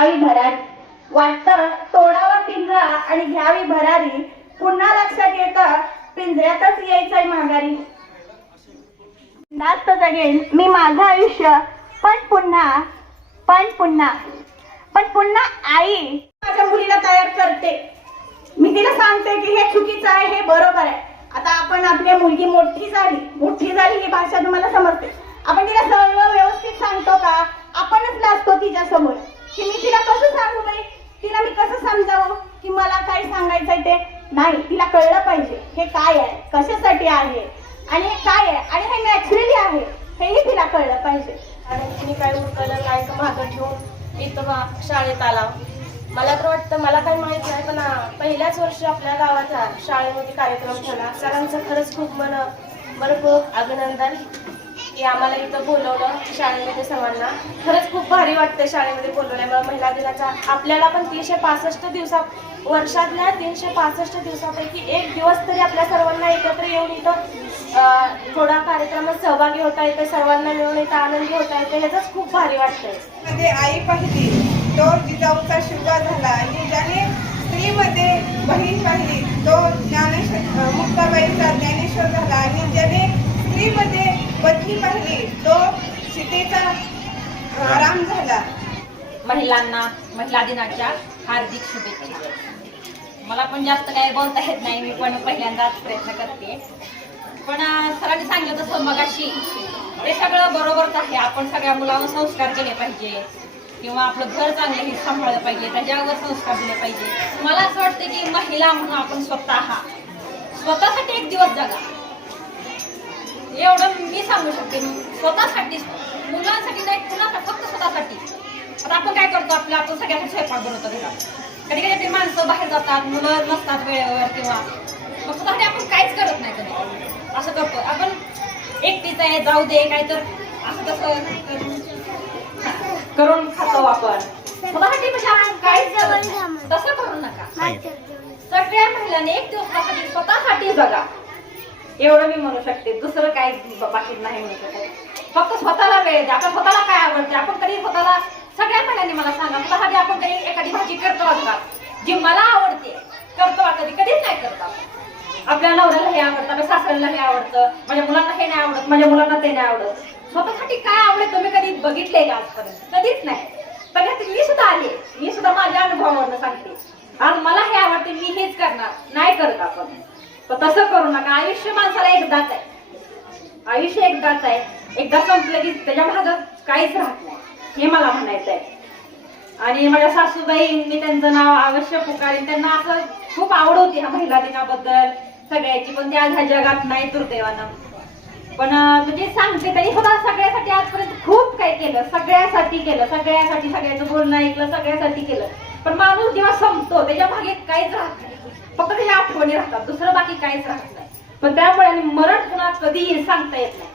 घ्यावी भरारी. वाटतं तोडावा पिंजरा आणि घ्यावी भरारी. पुन्हा लक्षात येतं पिंजऱ्यातच यायचंय माघारी. नास्त जगेन मी माझं आयुष्य पण पुन्हा आई माझ्या मुलीला तयार करते. मी तिला सांगते की हे चुकीचं आहे, हे बरोबर आहे. आता आपण आपली मुलगी मोठी झाली ही भाषा तुम्हाला समजते. आपण तिला सर्व व्यवस्थित सांगतो का? आपणच लाजतो तिच्या समोर की मी तिला कसं सांगू बाई, तिला मी कसं समजावं की मला काय सांगायचंय ते. नाही, तिला कळलं पाहिजे हे काय आहे, कशासाठी आहे आणि हे काय आहे आणि हे नॅचरली आहे हेही तिला कळलं पाहिजे. आणि तिने काय उरकलं काय मागं ठेवून इथं शाळेत आला. मला तर वाटतं, मला काही माहित नाही, पण पहिल्याच वर्षी आपल्या गावाच्या शाळेमध्ये कार्यक्रम ठेवला. सरांचं खरंच खूप मनपूर्वक अभिनंदन की आम्हाला इथं बोलवलं शाळेमध्ये सर्वांना. खरंच खूप भारी वाटतं शाळेमध्ये बोलवल्यामुळे. महिला दिनाचा आपल्याला पण 365 वर्षातल्या 365 दिवसापैकी एक दिवस तरी आपल्या सर्वांना एकत्र येऊन इथं थोडा कार्यक्रमात सहभागी होता येते, सर्वांना मिळून इथं आनंदी होता येते. ह्याचंच खूप भारी वाटतंय. मध्ये आई पाहिली तो जिजाऊचा शिवगा झाला आणि ज्याने स्त्रीमध्ये बहीण पाहिली तो मुक्ताबाईचा ज्ञानेश्वर झाला आणि ज्याने स्त्रीमध्ये पत्नी पाहिली तो सीतेचा राम झाला. महिलांना महिला दिनाच्या हार्दिक शुभेच्छा. मला पण जास्त काही बोलता येत नाही, मी पण पहिल्यांदाच प्रयत्न करते. पण सरांनी सांगितलं तसं मगाशी ते सगळं बरोबरच आहे. आपण सगळ्या मुलांवर संस्कार केले पाहिजे किंवा आपलं घर चांगलं हे सांभाळलं पाहिजे, त्याच्यावर संस्कार दिले पाहिजे. मला असं वाटतं की महिला म्हणून आपण स्वतःसाठी एक दिवस जगा, एवढं मी सांगू शकते. स्वतःसाठी, मुलांसाठी नाही, कुणासाठी, फक्त स्वतःसाठी. आता आपण काय करतो, आपण सगळ्यांना स्वयंपाक बनवतो घरात. कधी कधी ते माणसं बाहेर जातात, मुलं नसतात वेळेवर, किंवा मग स्वतःसाठी आपण काहीच करत नाही. कधी असं करतो आपण एकटीच आहे जाऊ दे काय तर असं तसं करून खातो आपण. स्वतःसाठी म्हणजे आपण काहीच तसं करू नका. सगळ्या महिलांनी एक दिवसासाठी स्वतःसाठी जगा, एवढं मी म्हणू शकते. दुसरं काही बाकी नाही म्हणू शकत. फक्त स्वतःला वेळ द्या. आपण स्वतःला काय आवडते, आपण कधी स्वतःला, सगळ्या महिलांनी मला सांगा, स्वतःसाठी आपण कधी एखादी भाजी करतो का जी मला आवडते, करतो का? कधीच नाही करतो. आपल्या नवऱ्याला हे आवडतं, आपल्या सासऱ्याला हे आवडतं, माझ्या मुलांना हे नाही आवडत, माझ्या मुलांना ते नाही आवडत. स्वतःसाठी काय आवडत तुम्ही कधी बघितलंय का आजपर्यंत? कधीच नाही. पण मी सुद्धा आले, मी सुद्धा माझ्या अनुभवावरनं सांगते. आज मला हे आवडते, मी हेच करणार, नाही करत आपण. पण तसं करू नका. आयुष्य माणसाला एकदाच आहे, आयुष्य एकदाच आहे. एकदा संपलं की त्याच्या मागं काहीच राहत नाही, हे मला म्हणायचं आहे. आणि माझ्या सासूबाई, मी त्यांचं नाव अवश्य पुकारेन. त्यांना असं खूप आवड होती ह्या महिला दिनाबद्दल सगळ्याची, पण त्या ह्या जगात नाही दुर्दैवानं. पण म्हणजे सांगते, त्यांनी सुद्धा सगळ्यासाठी आजपर्यंत खूप काही केलं, सगळ्यासाठी सगळ्याचं बोलणं ऐकलं, सगळ्यासाठी केलं. पण माणूस जेव्हा संपतो त्याच्या मागे काहीच राहत नाही, फक्त त्याच्या आठवणी राहतात, दुसरं बाकी काहीच राहत नाही. पण त्यामुळे आणि मरण पुन्हा कधी येईल सांगता येत नाही,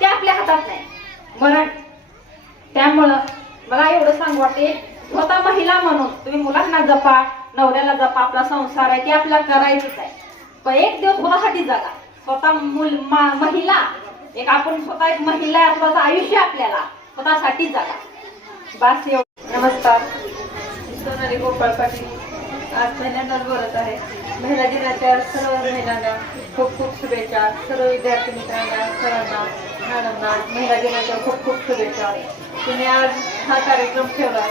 ते आपल्या हातात नाही मरण. त्यामुळं मला एवढं सांगू वाटते, स्वतः महिला म्हणून तुम्ही मुलांना जपा, नवऱ्याला जपा, आपला संसार आहे ते आपल्याला करायचंच आहे. पण एक दिवस स्वतःसाठी जगा. स्वतः महिला एक, आपण स्वतः एक महिला आहे, स्वतःचं आयुष्य आपल्याला स्वतःसाठी जगा. बस एवढं. नमस्कार, सोनाली गोपाळ पाटील आज पहिल्यांदाच बोलत आहे. महिला दिनाच्या सर्व महिलांना खूप खूप शुभेच्छा. सर्व विद्यार्थी मित्रांना, सरांना, मॅडमना महिला दिनाच्या खूप खूप शुभेच्छा. तुम्ही आज हा कार्यक्रम ठेवला,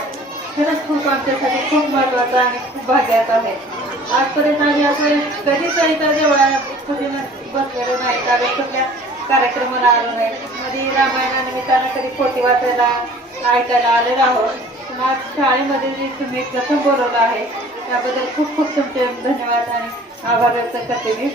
खरंच खूप आमच्यासाठी खूप महत्त्वाचा आणि खूप भाग्याचा आहे. आजपर्यंत आम्ही असं कधीच इतर देवळा कुठे बसलेलो नाही, कारण कुठल्या कार्यक्रमाला आलो नाही. मध्ये रामायणानिमित्तानं कधी पोथी वाचायला ऐकायला आलेलो आहोत. पण आज शाळेमध्ये जे तुम्ही प्रथम बोलवलं आहे त्याबद्दल खूप खूप तुमचे धन्यवाद आणि आभार व्यक्त करते मी.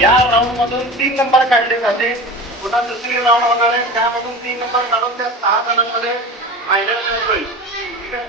या राऊंड मधून 3 नंबर काढले जाते. पुन्हा दुसरी राऊंड होणार आहे, त्यामधून 3 नंबर काढून त्या 6 जणांमध्ये फायनल होईल. ठीक आहे.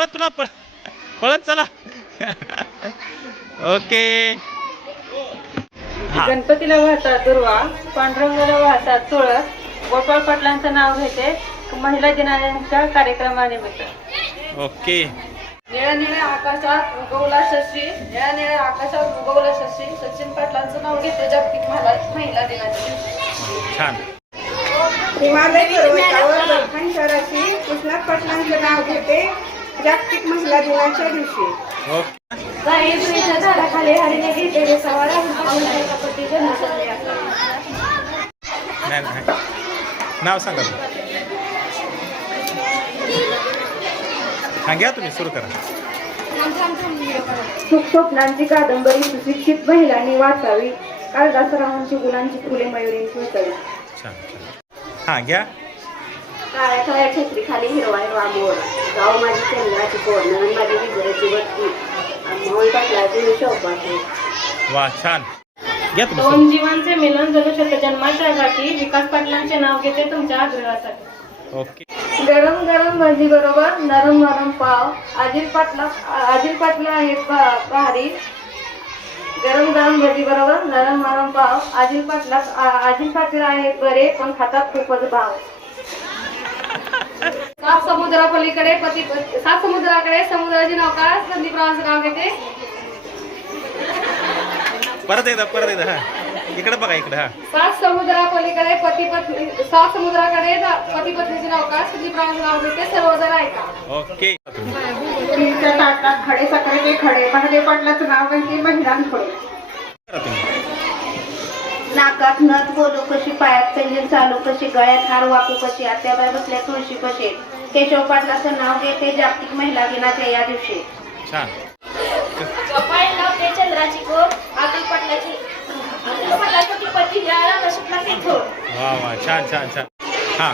पळत ना पळत चला. ओके. हा गणपतीला वाहतात दुर्वा, पांडुरंगाला वाहतात तुळस. गोपाळ पाटलांचं नाव घेते महिला दिनाच्या कार्यक्रमानिमित्त. ओके. निळ्या निळ्या आकाशात उगवला शशी, निळ्या निळ्या आकाशात उगवला शशी. सचिन पाटलांचं नाव घेते जागतिक महिला दिनाच्या दिवशी. छान. हिमालय पर्वतावर बर्फान शहराची कृष्णात पाटलांचं नाव घेते जागतिक महिला दिनाच्या दिवशी. ओके. गायत्रीच्या झाडाखाली हरिणे घेतलेले सवार नाही नाही. नाव सांगा तुम्ही. हा घ्या तुम्ही सुरू करा. सुख स्वप्नांची कादंबरी सुशिक्षित महिलांनी वाचावी. काळदासरावांची गुलांची फुले मयुरींची वाचावी. छान छान. हा घ्या. काळ्या काळ्या छत्री खाली हिरवा हिरवा मोर, गाव माझी चंद्राची कोर, नवीन माझी विजयाची बत्ती, मोहन पाटलाची शोभाची. वा छान. घ्या तुम्ही दोन जीवांचे मिलन जणू शतजन्माच्या गाठी. विकास पाटलांचे नाव घेते तुमच्या आग्रहासाठी. ओके. गरम गरम भजी बरोबर नरम नरम पाव. अजिल पाटला आहेत प्रहारी. गरम गरम भजी बरोबर नरम नरम पाव. अजिल पाटील आहेत बरे पण खातात खूपच भाव. सात समुद्राकडे समुद्राची नौका. संदीपरावांचं नाव घेते. परत एकदा हा इकडे बघा इकडे. हा सात समुद्राकडे पती पत्नीची नौका. संदीपरावांचं नाव घेते. सर्वजण ऐका. ओके. स्त्रीच्या ताटात खडे साखरेचे खडे, महादेव पाटलाचं नाव घेते महिलांपुढे. करा तुम्ही. नाकात नथ बोलू कशी, पायात पैंजण चालू कशी, गळ्यात हार वाकू कशी, आत्याबाई बसल्या तुळशी कशी. केशव पाटलाचं नाव घेते जागतिक महिला दिनाच्या या दिवशी. छान. कपाळ लावते चंद्राची कोर. अतुल पाटलाची पती नशीबला थोर. वा वा छान छान छान. हा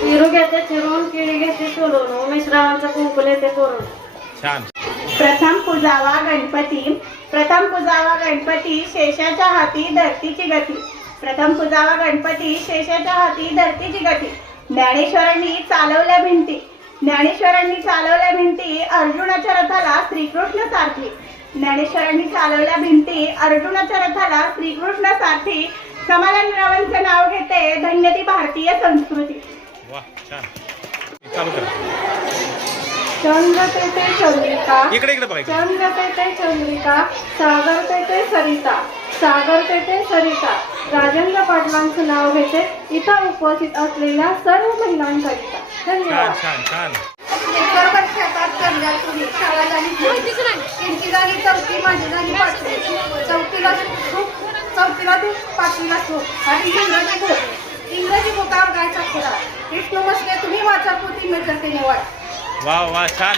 पेरू घेते चिरून, केळी घेते सोलून, उमेशरावांचा कुंकुल येते करून. छान. प्रथम पूजावा गणपती शेषाच्या हाती धरतीची गती. प्रथम पूजावा गणपती शेषाच्या हाती धरतीची गती. ज्ञानेश्वरांनी चालवल्या भिंती अर्जुनाच्या रथाला श्रीकृष्ण सारथी. ज्ञानेश्वरांनी चालवल्या भिंती अर्जुनाच्या रथाला श्रीकृष्ण सारथी. कमलांरावांचं नाव घेते धन्य ती भारतीय संस्कृती. वा छान. चालू करा. चंद्र तेथे चंद्रिका, इकडे बघा इकडे. चंद्र तेथे चंद्रिका, सागर तेथे सरिता. राजेंद्र पाटलांचं नाव घेते इथं उपस्थित असलेल्या सर्व महिलांकरिता. छान धन्यवाद. छान छान. शाळा झाली त्यांची झाली चौथी, माझी झाली पाचवी. चौथीला तू, पाचवीला तू. आणि इंग्रजी बोटावर गायचा खुरा. विष्णू बसले तुम्ही वाचा पोती मिळते निवड. वा वा छान.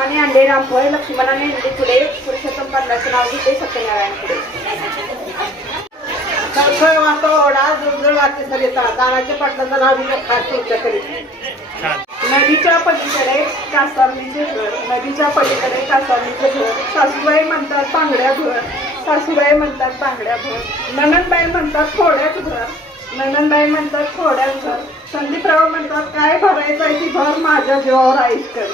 आणि अंडे रामपोळे. लक्ष्मणाने अंडे फुले. पुरुषोत्तम पाटलाचं नाव घेते सत्यनारायण पुढे. खळखळ वाहतो ओढा, जुळजुळ वाहते सरिता. दानाच्या पाटलाचं नाव घेते खास तुमच्याकडे. छान. नदीच्या पलीकडे कासारणीचे घर. सासूबाई म्हणतात बांगड्या भर. ननंदबाई म्हणतात थोड्याच घर. संदीपराव म्हणतात काय भरायचं आहे ती भर, माझ्या जीवावर आईस कर.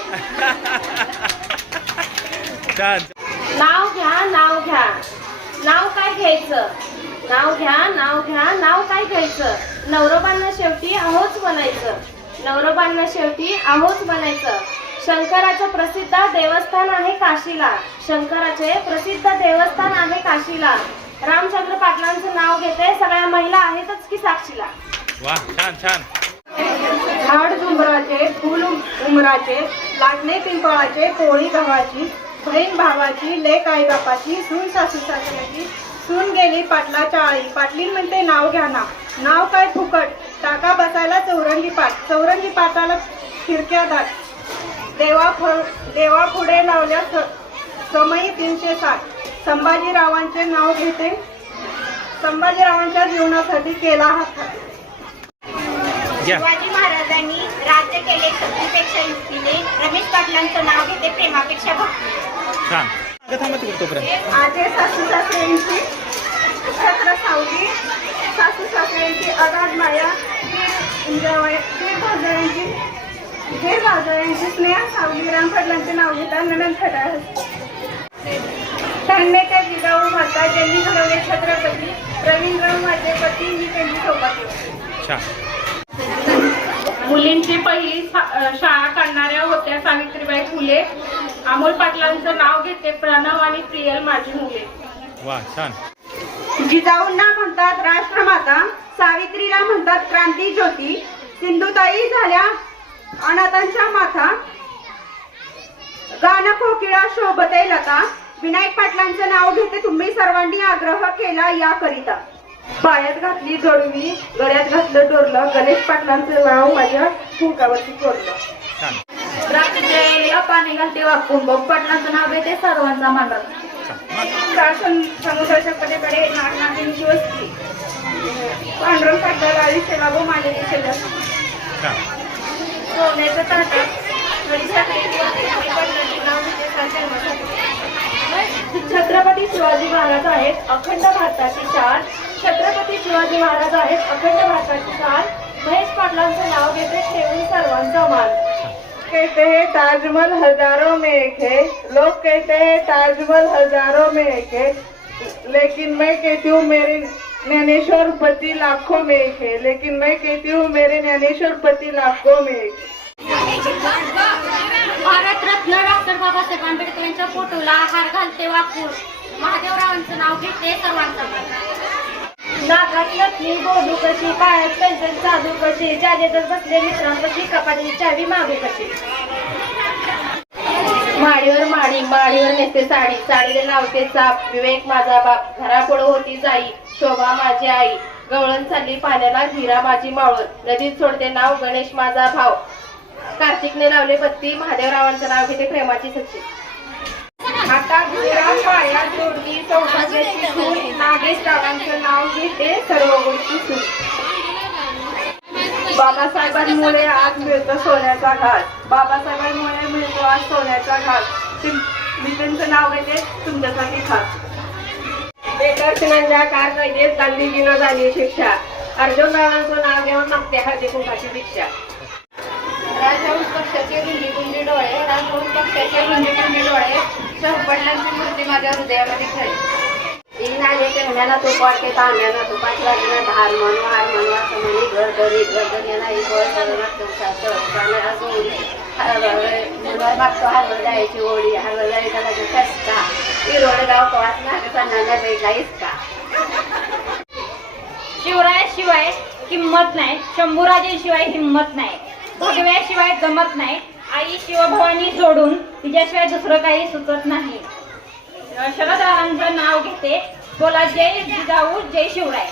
छान. नाव घ्या. नाव काय घ्यायचं? नाव काय घ्यायचं? नवरोबांना शेवटी आहोच बनायचं. शंकराचे प्रसिद्ध देवस्थान आहे काशीला. रामचंद्र पाटलांचं नाव घेते सगळ्या महिला आहेतच की साक्षीला. वा छान छान. झाड झुंबराचे, फुल उमराचे, लाटणे पिंपळाचे, पोळी गव्हाची, बहीण भावाची, लेक आई बापाची, सून सासू सासऱ्याची, सून गेली पाटलाच्या आळी. पाटलीन म्हणते नाव घ्या ना. नाव काय फुकट, टाका बसायला चौरंगी पाटाला खिडक्या दाट. देवा पुढे लावल्या समयी 360. संभाजीरावांचे नाव घेते. संभाजीरावांच्या जीवनासाठी केला हात. शिवाजी महाराजांनी राज्य केले शक्तीपेक्षा युक्तीने. रमेश पाटलांचं नाव घेते प्रेमापेक्षा भक्ती. छान. थांबा तिकडे तोपर्यंत. आजे सासू सासऱ्यांची छत्र सावली. सासू सासऱ्यांची अगाध माया. दीड भावजांची हे राजा यांची स्नेहा सावली रामफडलांचे नाव घेतात नंदन खटाळ. त्यांच्या जिजाऊ माता ज्यांनी घडवले छत्रपती रवींद्र माझे पती ही त्यांची सौभाग्य. छान. मुलींची पहिली शाळा काढणाऱ्या होत्या सावित्रीबाई फुले. अमोल पाटलांचं नाव घेते प्रणव आणि प्रियल माझी मुले. वा छान. जिजाऊंना म्हणतात राष्ट्रमाता, सावित्रीला म्हणतात क्रांती ज्योती, सिंधुताई झाल्या अनाथांच्या माथा, गाणं कोकिळा शोभते लता. विनायक पाटलांचं नाव घेते तुम्ही सर्वांनी आग्रह केला याकरिता. पायात घातली जोडवी गळ्यात घातलं डोरलं, गणेश पाटलांचं नाव माझ्या फुंकावरती कोरलं. छान. द्राक्षेला पाणी घालते वाकून बघ पाटलांचं नाव घेते सर्वांचा मांडत. समुद्राच्या पलीकडे नागनाथींची वस्ती, पांढरं पाटलाला आयुष्य लागो माझ्या दिशेला. छान. सोन्याच्या ताटात नाव घेते छत्रपती शिवाजी महाराज आहेत अखंड भारताची शान. छत्रपती शिवाजी महाराज आहेत अखंड भारताची शान. महेश पाटलांचं नाव घेते ठेवून सर्वांचा मान. कहते हैं ताजमहल हजारों में एक है, लोग कहते हैं ताजमहल हजारों में एक है, लेकिन मैं कहती हूँ मेरे ज्ञानेश्वर पति लाखों में एक है, लेकिन मैं कहती हूँ मेरे ज्ञानेश्वर पति लाखों में एक है. भारतरत्न डॉक्टर बाबासाहेब आंबेडकर यांच्या फोटोला हार घालते वाकून, महादेवरावांचं नाव घेते सर्वांचा मान. नाकात लक्ष्मी बोलू कशी, पायात पेन्शन साधू कशी, जागेतच बसले मित्रांपाशी कपाटीची चावी मागू कशी. माडीवर माडी माडीवर नेसते साडी, साडीला लावते चाप, विवेक माझा बाप, घरापुढं होती जाई, शोभा माझी आई, गवळण चालली पाण्याला हिरा माझी मावळ, नदीत सोडते नाव गणेश माझा भाव, कार्तिकने लावले बत्ती, महादेवरावांचं नाव घेते प्रेमाची सच्ची. हातात हिरा पायात जोडली सौभाग्याची सूर, नागेश रावांचं नाव घेते सर्व गोष्टी सूर. बाबासाहेबांमुळे आज मिळतो सोन्याचा घास, बाबासाहेबांमुळे मिळतो आज सोन्याचा घास, मी त्यांचं नाव घेते तुमच्यासाठी खास. बेदर्शनांच्या कारकिर्दीत गांधीजींना झाली शिक्षा, अर्जुन रावांचं नाव घेऊन मागते हळदी कुंकाची भिक्षा. राजहंस पक्षाचे रुंदी रुंदी डोळे, राजहंस पक्षाचे रुंदी रुंदी डोळे, सहपडल्यांची मूर्ती माझ्या हृदयामध्ये खेळे. इंग्रजी पेहण्याला तो पडके तांब्याला तो पाचला धार म्हणू हार म्हणू असं म्हणे घर दरी घर दर्याला एक वळ मुलावर मागतो हरवळ जायची ओढी, हरवळ जायचा लगे चस्का, इरोड गाव कवात नागताना वेगळा इतका. शिवरायाशिवाय किंमत नाही, शंभूराजेशिवाय हिंमत नाही, भगव्याशिवाय गमत नाही, आई शिवभवानी सोडून तिच्याशिवाय दुसरं काही सुचत नाही. शरदरावांचं नाव घेते बोला जय जिजाऊ जय शिवराय.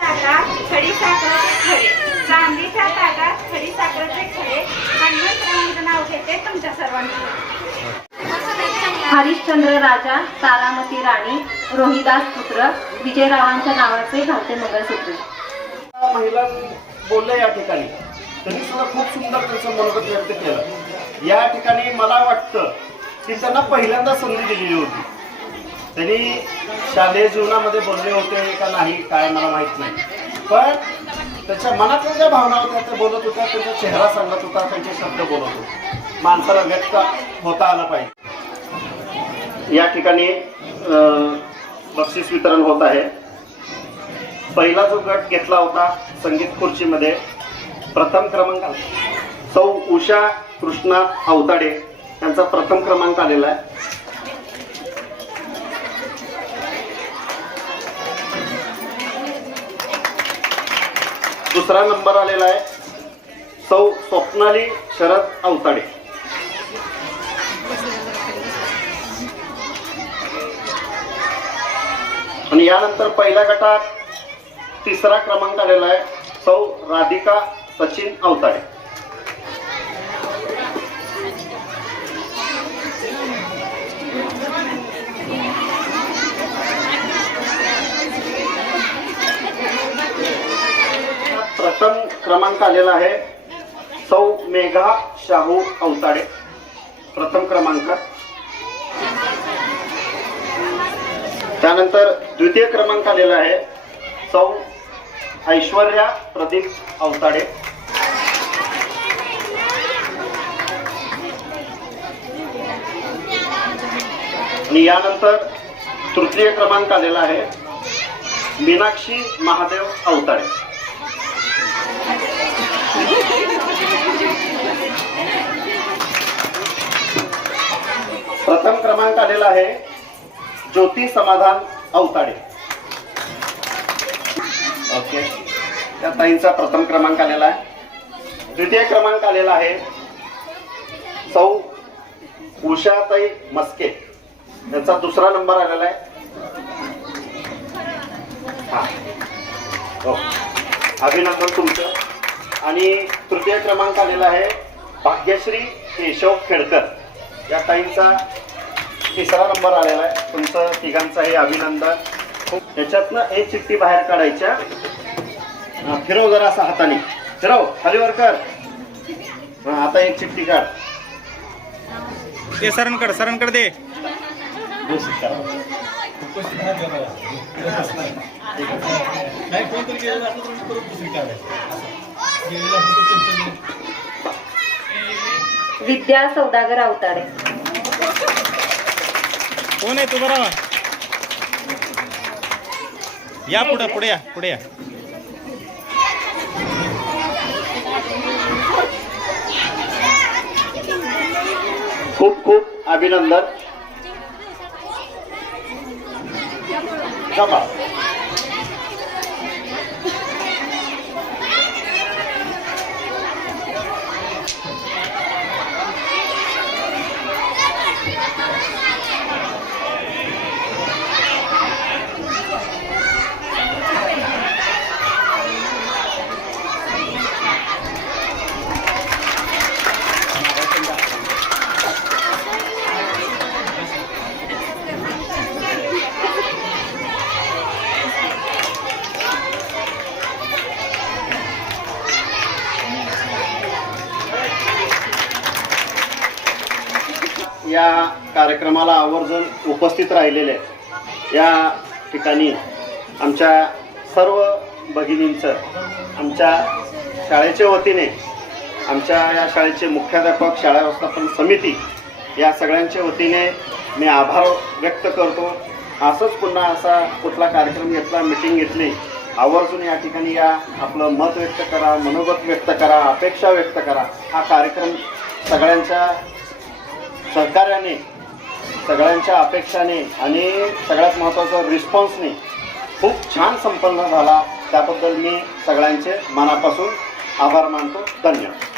ताटात खडी साखरेचे खडे, चांदीच्या ताटात खडी साखरेचे खडे, हनुमंतरावांचं नाव घेते तुमच्या सर्वांचे. हरिश्चंद्र राजा, तारामती राणी, रोहिदास पुत्र, विजयरावांच्या नावाचे घालते मंगळसूत्र. महिला बोलल्या या ठिकाणी त्यांनी सुद्धा खूप सुंदर त्यांचं मनोगत व्यक्त केलं. या ठिकाणी मला वाटतं की त्यांना पहिल्यांदा संधी दिलेली होती. त्यांनी शालेय जीवनामध्ये बोलले होते का नाही काय मला माहित नाही, पण त्याच्या मनातल्या ज्या भावना होत्या त्या बोलत होत्या, त्यांचा चेहरा सांगत होता, त्यांचे शब्द बोलत होते, माणसाला व्यक्त होता आलं पाहिजे. या ठिकाणी बक्षीस वितरण होत आहे. पहिला जो गट घेतला होता संगीत खुर्चीमध्ये प्रथम क्रमांक सौ उषा कृष्णा अवताडे त्यांचा प्रथम क्रमांक आलेला आहे. दुसरा नंबर आलेला आहे सौ स्वप्नाली शरद अवताडे. आणि यानंतर पहिल्या गटात तिसरा क्रमांक आलेला आहे सौ राधिका सचिन अवताडे. प्रथम क्रमांक आलेला आहे सौ मेघा शाहू अवताडे, प्रथम क्रमांक. त्यानंतर द्वितीय क्रमांक आलेला आहे सौ ऐश्वर्या प्रदीप अवताडे. आणि यानंतर तृतीय क्रमांक आलेला आहे मीनाक्षी महादेव अवताळे. प्रथम क्रमांक आलेला आहे ज्योती समाधान अवताडे. ओके, त्या ताईंचा प्रथम क्रमांक आलेला आहे. द्वितीय क्रमांक आलेला आहे सौ उषाताई मस्के, त्यांचा दुसरा नंबर आलेला आहे. हा, हो, अभिनंदन तुमचं. आणि तृतीय क्रमांक आलेला आहे भाग्यश्री केशव खेडकर, या ताईंचा तिसरा नंबर आलेला आहे. तुमचं तिघांचंही अभिनंदन. त्याच्यातनं एक चिठ्ठी बाहेर काढायच्या. फिरव जरा असं हाताने, फिरव, खाली वर कर. आता एक चिठ्ठी काढ. ते सरांकडे दे. विद्या सौदागर अवताडे. कोण आहे तू? बरा या, पुढे या. खूप खूप अभिनंदन. जमा. या कार्यक्रमाला आवर्जून उपस्थित राहिलेले या ठिकाणी आमच्या सर्व भगिनींचं, आमच्या शाळेच्या वतीने, आमच्या या शाळेचे मुख्याध्यापक, शाळा व्यवस्थापन समिती, या सगळ्यांच्या वतीने मी आभार व्यक्त करतो. असंच पुन्हा असा कुठला कार्यक्रम घेतला, मीटिंग घेतली, आवर्जून या ठिकाणी या, आपलं मत व्यक्त करा, मनोगत व्यक्त करा, अपेक्षा व्यक्त करा. हा कार्यक्रम सगळ्यांच्या सहकार्याने, सगळ्यांच्या अपेक्षाने आणि सगळ्यात महत्त्वाचं रिस्पॉन्सने खूप छान संपन्न झाला. त्याबद्दल मी सगळ्यांचे मनापासून आभार मानतो. धन्यवाद.